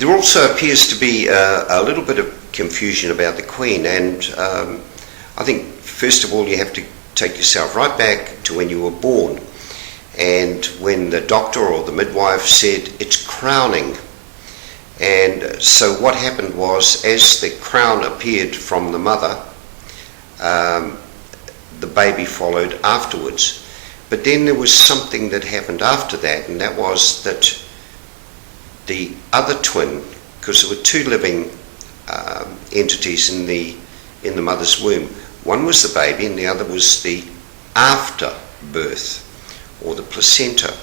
There also appears to be a little bit of confusion about the Queen, and I think first of all you have to take yourself right back to when you were born, and when the doctor or the midwife said it's crowning. And so what happened was, as the crown appeared from the mother, the baby followed afterwards. But then there was something that happened after that, and that was that the other twin, because there were two living entities in the mother's womb. One was the baby and the other was the afterbirth, or the placenta.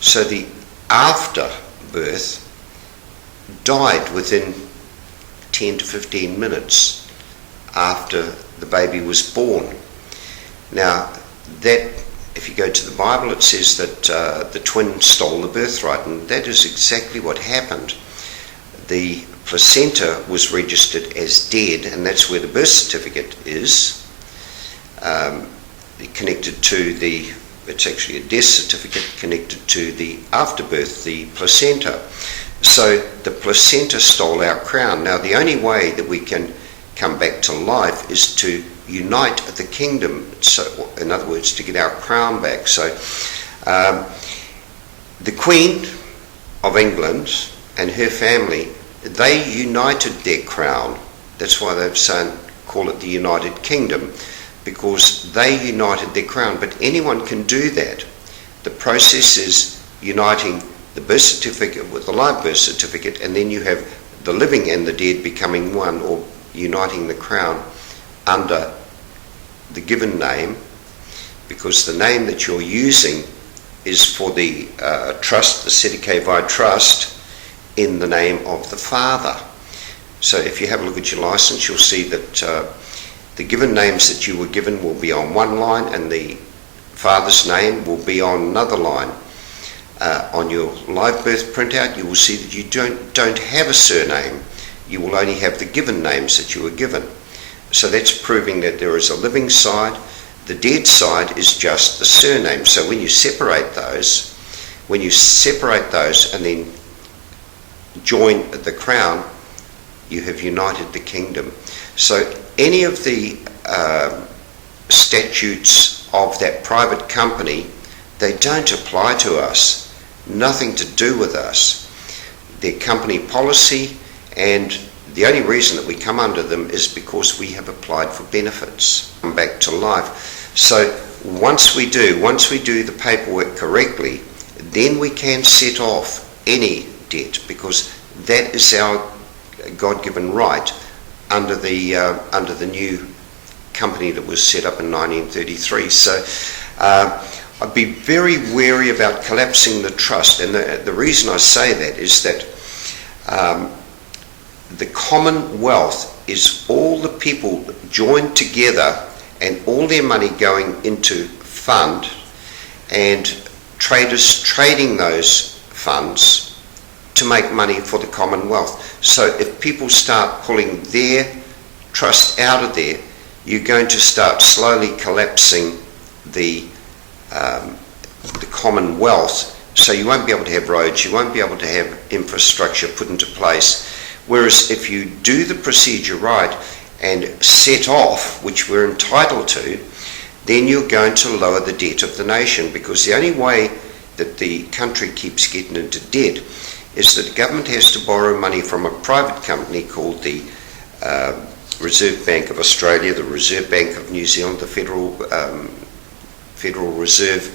So the afterbirth died within 10 to 15 minutes after the baby was born. Now, that, if you go to the Bible, it says that the twin stole the birthright, and that is exactly what happened. The placenta was registered as dead, and that's where the birth certificate is, connected to the, it's actually a death certificate connected to the afterbirth, the placenta. So the placenta stole our crown. Now, the only way that we can come back to life is to unite the kingdom. So, in other words, to get our crown back. So the Queen of England and her family, they united their crown. That's why they've call it the United Kingdom, because they united their crown. But anyone can do that. The process is uniting the birth certificate with the live birth certificate, and then you have the living and the dead becoming one, or uniting the crown under the given name, because the name that you're using is for the trust, the Sede Vai trust, in the name of the Father. So if you have a look at your license, you'll see that the given names that you were given will be on one line, and the Father's name will be on another line. On your live birth printout, you will see that you don't have a surname. You will only have the given names that you were given. So that's proving that there is a living side. The dead side is just the surname. So when you separate those and then join the crown, you have united the kingdom. So any of the statutes of that private company, they don't apply to us. Nothing to do with us. Their company policy, and the only reason that we come under them is because we have applied for benefits, come back to life. So once we do the paperwork correctly, then we can set off any debt, because that is our God-given right under the new company that was set up in 1933. So I'd be very wary about collapsing the trust, and the reason I say that is that the Commonwealth is all the people joined together and all their money going into fund, and traders trading those funds to make money for the Commonwealth. So if people start pulling their trust out of there, you're going to start slowly collapsing the Commonwealth. So you won't be able to have roads, you won't be able to have infrastructure put into place. Whereas if you do the procedure right and set off, which we're entitled to, then you're going to lower the debt of the nation, because the only way that the country keeps getting into debt is that the government has to borrow money from a private company called the Reserve Bank of Australia, the Reserve Bank of New Zealand, the Federal Reserve,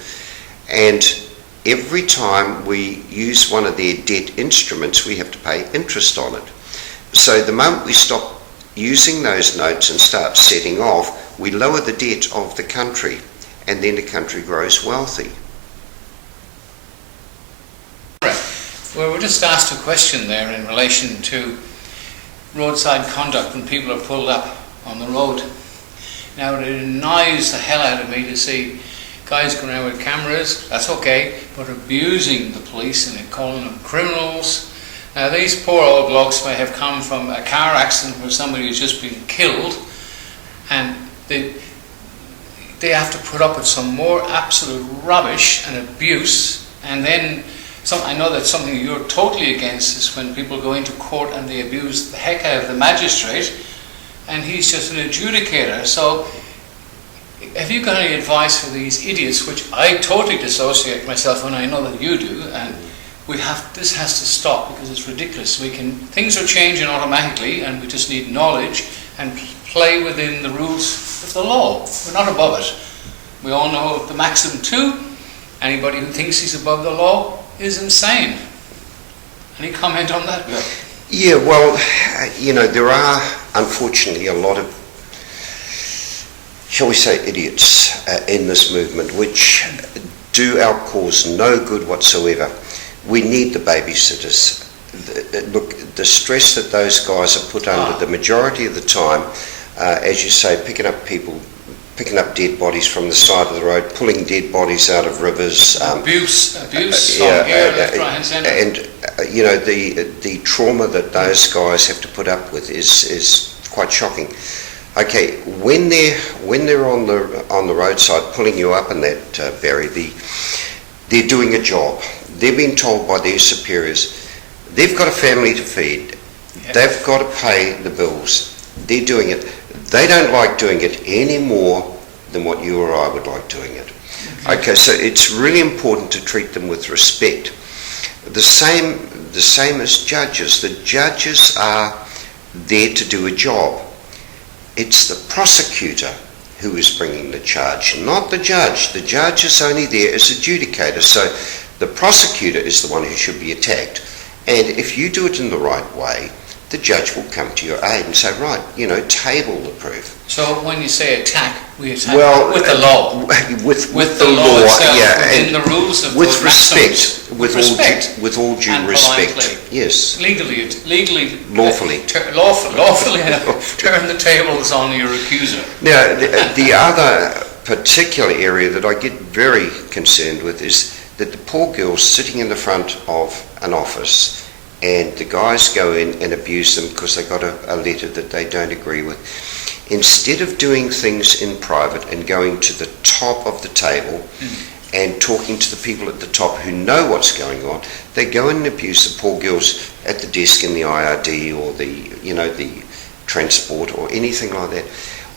and every time we use one of their debt instruments, we have to pay interest on it. So the moment we stop using those notes and start setting off, we lower the debt of the country, and then the country grows wealthy. Well, we just asked a question there in relation to roadside conduct when people are pulled up on the road. Now, it annoys the hell out of me to see guys going around with cameras, that's okay, but abusing the police and calling them criminals. Now, these poor old blokes may have come from a car accident where somebody has just been killed, and they have to put up with some more absolute rubbish and abuse, and then I know that something you're totally against is when people go into court and they abuse the heck out of the magistrate, and he's just an adjudicator. So, have you got any advice for these idiots, which I totally dissociate myself, and I know that you do, and this has to stop because it's ridiculous. Things are changing automatically, and we just need knowledge and play within the rules of the law. We're not above it. We all know the maxim 2. Anybody who thinks he's above the law is insane. Any comment on that? No. Yeah, well, there are unfortunately a lot of, shall we say, idiots in this movement which do our cause no good whatsoever. We need the babysitters. Look, the stress that those guys are put under the majority of the time, as you say, picking up dead bodies from the side of the road, pulling dead bodies out of rivers. Abuse from here, left, right and centre. And the trauma that those guys have to put up with is quite shocking. Okay, when they're on the roadside pulling you up in that, Barry, they're doing a job. They've been told by their superiors they've got a family to feed. Yep. They've got to pay the bills. They're doing it. They don't like doing it any more than what you or I would like doing it. Okay, so it's really important to treat them with respect. The same as judges. The judges are there to do a job. It's the prosecutor who is bringing the charge, not the judge. The judge is only there as adjudicator. So the prosecutor is the one who should be attacked. And if you do it in the right way, the judge will come to your aid and say, right, table the proof. So when you say attack, we attack with the law. With the law, itself, yeah. Within the rules of with respect. With all due and respect. Politely. Yes. Legally. Lawfully. Lawfully turn the tables on your accuser. Now, the other particular area that I get very concerned with is that the poor girls sitting in the front of an office, and the guys go in and abuse them because they got a letter that they don't agree with. Instead of doing things in private and going to the top of the table and talking to the people at the top who know what's going on, they go in and abuse the poor girls at the desk in the IRD or the transport or anything like that,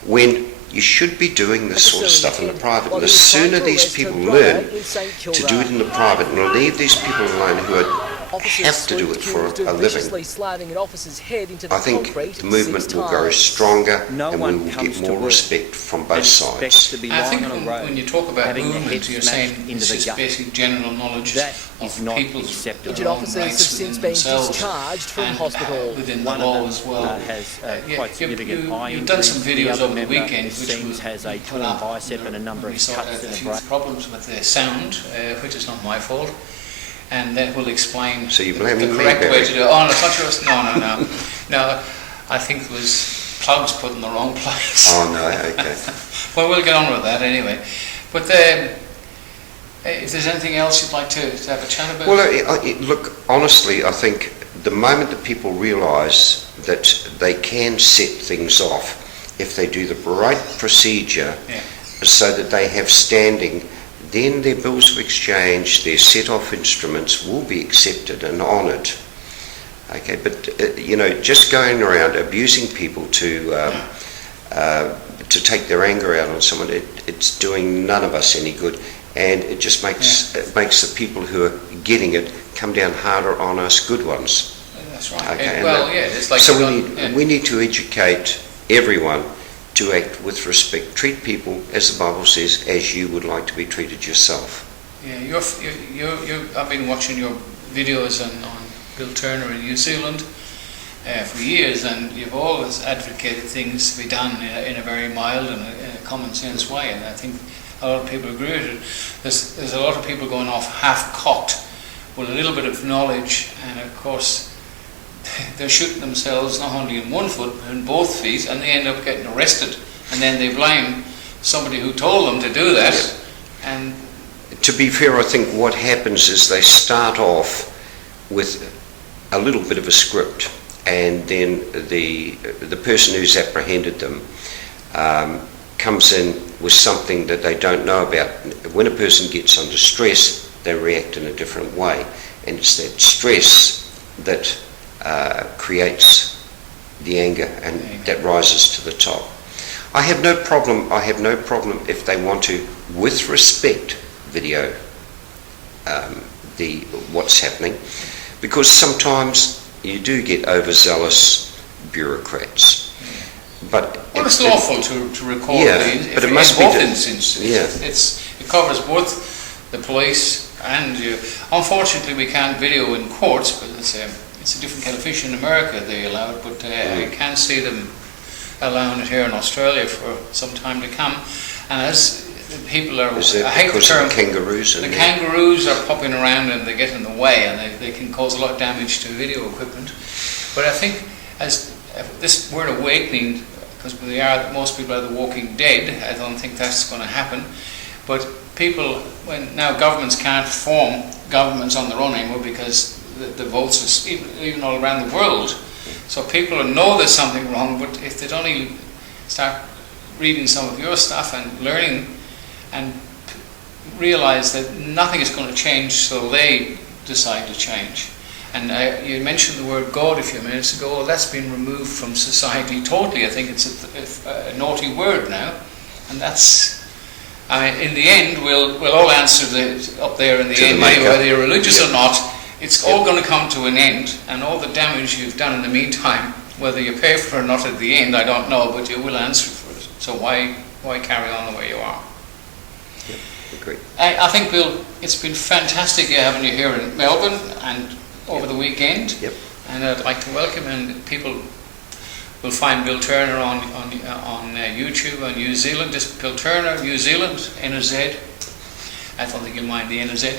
when you should be doing this sort of stuff in the private. And the sooner these people learn to do it in the private and leave these people alone who have to do it for a living, I think the movement will grow stronger and we will get more respect from both sides. I think when you talk about movement, you're saying this is basic general knowledge of people's injured officers have since been discharged from hospital. Within the law as well. You've done some videos over the weekend which has a torn bicep and a number of cuts in the brain. Problems with the sound, which is not my fault. And that will explain so you the blaming correct me, way to do it. Oh, no, it's not yours. No, I think it was plugs put in the wrong place. Oh, no, okay. Well, we'll get on with that anyway. But if there's anything else you'd like to have a chat about? Well, look, honestly, I think the moment that people realise that they can set things off if they do the right procedure so that they have standing, then their bills of exchange, their set-off instruments will be accepted and honoured. Okay, but just going around abusing people to take their anger out on someone, it's doing none of us any good, and it just makes the people who are getting it come down harder on us good ones. That's right. Okay, it's like so we need to educate everyone to act with respect. Treat people, as the Bible says, as you would like to be treated yourself. Yeah, I've been watching your videos on Bill Turner in New Zealand for years, and you've always advocated things to be done in a very mild and a common sense way, and I think a lot of people agree with it. There's a lot of people going off half-cocked with a little bit of knowledge, and of course they're shooting themselves not only in one foot but in both feet, and they end up getting arrested, and then they blame somebody who told them to do that. Yeah. And to be fair, I think what happens is they start off with a little bit of a script, and then the person who's apprehended them comes in with something that they don't know about. When a person gets under stress, they react in a different way, and it's that stress that creates the anger and that rises to the top. I have no problem if they want to, with respect, video what's happening, because sometimes you do get overzealous bureaucrats. But well, it's lawful to record these. But it must be both instances. Yeah. It covers both the police and you. Unfortunately, we can't video in courts because it's a different kettle of fish. In America they allow it, but I can see them allowing it here in Australia for some time to come. And as people are, I hate the term, of kangaroos. The kangaroos are popping around and they get in the way, and they can cause a lot of damage to video equipment. But I think as this word awakening, because most people are the walking dead, I don't think that's going to happen. But people, when now governments can't form governments on their own anymore because the votes are even all around the world. So people know there's something wrong, but if they'd only start reading some of your stuff and learning and realise that nothing is going to change till they decide to change. And you mentioned the word God a few minutes ago. Well, that's been removed from society totally. I think it's a naughty word now, and that's. I mean, in the end, we'll all answer up there in the end, whether you're religious or not. It's all going to come to an end, and all the damage you've done in the meantime, whether you pay for it or not at the end, I don't know, but you will answer for it. So why carry on the way you are? Yep, agree. I think, Bill, it's been fantastic having you here in Melbourne and over the weekend. Yep. And I'd like to welcome, and people will find Bill Turner on YouTube on New Zealand. Just Bill Turner, New Zealand, N-Z. I don't think you'll mind the N-Z.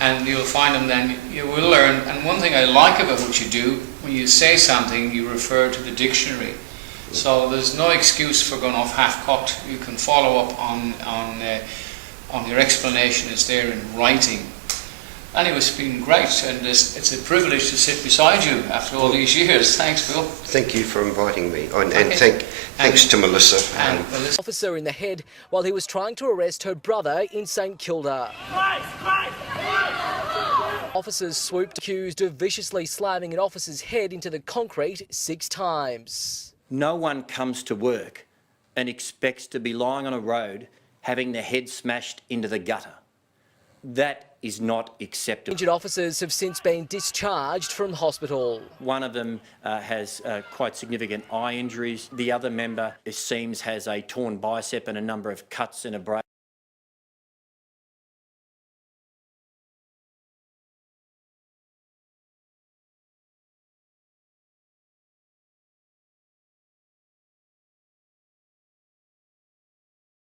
And you'll find them then, you will learn. And one thing I like about what you do, when you say something, you refer to the dictionary. So there's no excuse for going off half-cocked. You can follow up on your explanation. It's there in writing. Anyway, it's been great, and it's a privilege to sit beside you after all these years. Thanks, Bill. Thank you for inviting me, and thanks to Melissa. Officer in the head while he was trying to arrest her brother in St Kilda. Officers swooped, accused of viciously slamming an officer's head into the concrete 6 times. No one comes to work and expects to be lying on a road having their head smashed into the gutter. That is not acceptable. Injured officers have since been discharged from hospital. One of them has quite significant eye injuries. The other member, it seems, has a torn bicep and a number of cuts and abrasions.